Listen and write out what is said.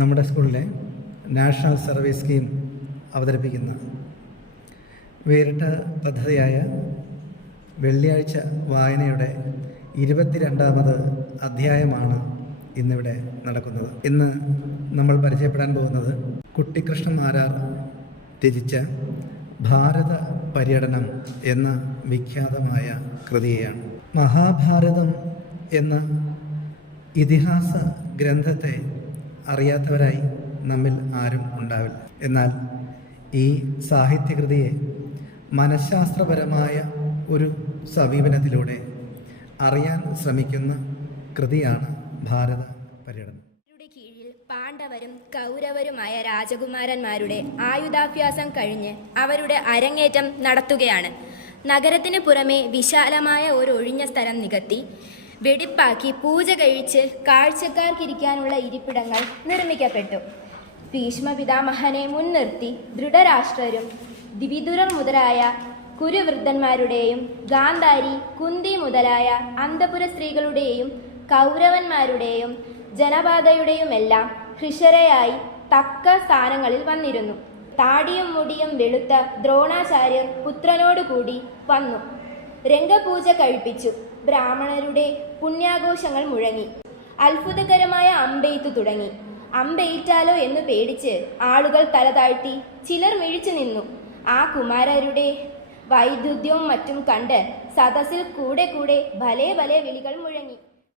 നമ്മുടെ സ്കൂളിലെ national service scheme അവതരിപ്പിക്കുന്ന വേറിട്ട പദ്ധതിയായ വെള്ളിയാഴ്ച വായനയുടെ 22ാമത് അധ്യായമാണ് ഇന്നിവിടെ നടക്കുന്നത്. ഇന്ന് നമ്മൾ പരിചയപ്പെടാൻ പോകുന്നത് കുട്ടിക്കൃഷ്ണൻ മാരാർ രചിച്ച ഭാരത പര്യടനം എന്ന വിഖ്യാതമായ കൃതിയെയാണ്. മഹാഭാരതം എന്ന ഇതിഹാസ ഗ്രന്ഥത്തെ അറിയാത്തവരായി നമ്മിൽ ആരും ഉണ്ടാവില്ല. എന്നാൽ ഈ സാഹിത്യകൃതിയെ മനഃശാസ്ത്രപരമായ ഒരു സമീപനത്തിലൂടെ അറിയാൻ ശ്രമിക്കുന്ന കൃതിയാണ് ഭാരത പര്യടനം. കീഴിൽ പാണ്ഡവരും കൗരവരുമായ രാജകുമാരന്മാരുടെ ആയുധാഭ്യാസം കഴിഞ്ഞ് അവരുടെ അരങ്ങേറ്റം നടത്തുകയാണ്. നഗരത്തിന് പുറമെ വിശാലമായ ഒരു ഒഴിഞ്ഞ സ്ഥലം നികത്തി വെടിപ്പാക്കി പൂജ കഴിച്ച് കാഴ്ചക്കാർക്കിരിക്കാനുള്ള ഇരിപ്പിടങ്ങൾ നിർമ്മിക്കപ്പെട്ടു. ഭീഷ്മ പിതാമഹനെ മുൻനിർത്തി ധൃതരാഷ്ട്രരും വിദുരർ മുതലായ കുരുവൃദ്ധന്മാരുടെയും ഗാന്ധാരി, കുന്തി മുതലായ അന്തപുര സ്ത്രീകളുടെയും കൗരവന്മാരുടെയും ജനപാതയുടെയുമെല്ലാം ഹൃഷരയായി തക്ക സ്ഥാനങ്ങളിൽ വന്നിരുന്നു. താടിയും മുടിയും വെളുത്ത ദ്രോണാചാര്യർ പുത്രനോടുകൂടി വന്നു. രംഗപൂജ കഴിപ്പിച്ചു. ബ്രാഹ്മണരുടെ പുണ്യാഘോഷങ്ങൾ മുഴങ്ങി. അത്ഭുതകരമായ അമ്പെയ്ത്തു തുടങ്ങി. അമ്പെയ്റ്റാലോ എന്ന് പേടിച്ച് ആളുകൾ തല താഴ്ത്തി, ചിലർ മിഴിച്ചു നിന്നു. ആ കുമാരരുടെ വൈദുദ്ധ്യവും മറ്റും കണ്ട് സദസ്സിൽ കൂടെ കൂടെ ഭലേ ഭലേ വിളികൾ മുഴങ്ങി.